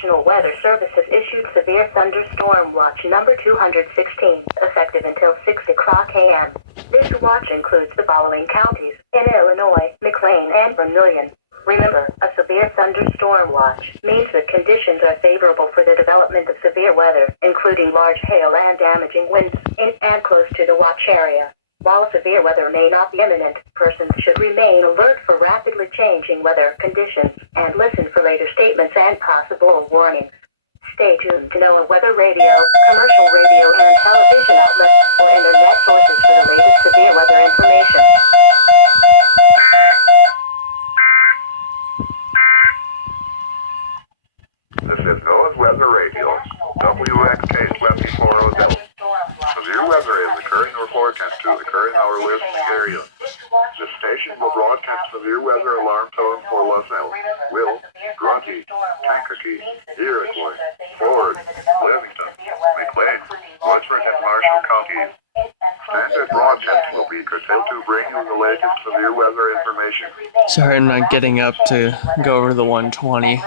National Weather Service has issued severe thunderstorm watch number 216, effective until 6 o'clock a.m. This watch includes the following counties in Illinois: McLean and Vermilion. Remember, a severe thunderstorm watch means that conditions are favorable for the development of severe weather, including large hail and damaging winds in and close to the watch area. While severe weather may not be imminent, persons should remain alert for rapidly changing weather conditions and listen for later statements and possible warnings. Stay tuned to NOAA weather radio, commercial radio and television outlets, or internet sources for the latest severe weather information. This is NOAA's Weather Radio, WXK2407. Severe weather is occurring or forecast to occur in our listening area. This station will broadcast severe weather alarm tone for LaSalle, Will, Grundy, Kankakee, Iroquois, Ford, Livingston, McLean, Woodford, and Marshall counties. Standard broadcast will be curtailed to bring you the latest severe weather information. Sorry, I'm not getting up to go over the 120.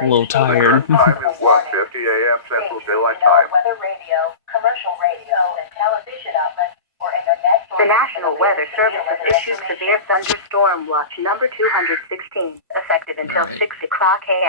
A little tired. The current time is 1:50 a.m. Central Daylight Time. Weather radio, commercial radio, and television outlets, or internet sources. The National Weather Service has issued severe thunderstorm watch number 216, effective until 6 o'clock a.m.